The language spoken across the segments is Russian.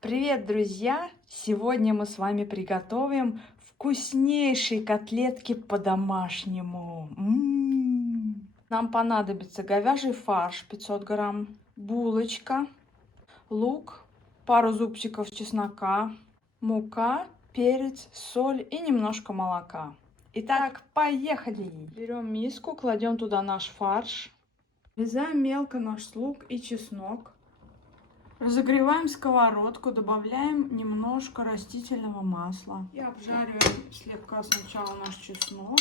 Привет, друзья! Сегодня мы с вами приготовим вкуснейшие котлетки по-домашнему. Нам понадобится говяжий фарш 500 грамм, булочка, лук, пару зубчиков чеснока, мука, перец, соль и немножко молока. Итак, поехали! Берем миску, кладем туда наш фарш, нарезаем мелко наш лук и чеснок. Разогреваем сковородку, добавляем немножко растительного масла и обжариваем слегка сначала наш чеснок.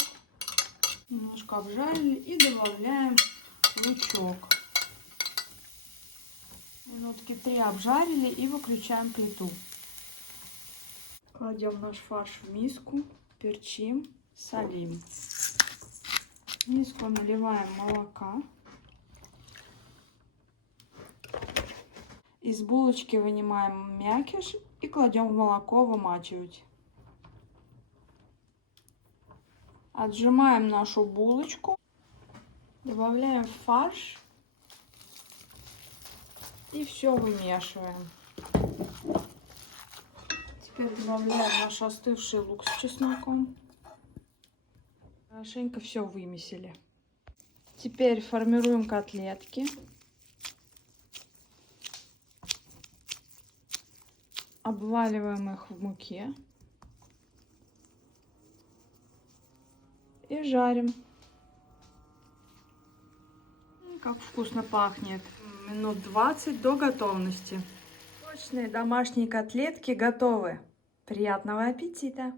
Немножко обжарили и добавляем лучок. Минутки 3 обжарили и выключаем плиту. Кладем наш фарш в миску, перчим, солим. В миску наливаем молока. Из булочки вынимаем мякиш и кладем в молоко вымачивать. Отжимаем нашу булочку, добавляем в фарш и все вымешиваем. Теперь добавляем наш остывший лук с чесноком. Хорошенько все вымесили. Теперь формируем котлетки. Обваливаем их в муке и жарим. Как вкусно пахнет. Минут 20 до готовности. Сочные домашние котлетки готовы. Приятного аппетита!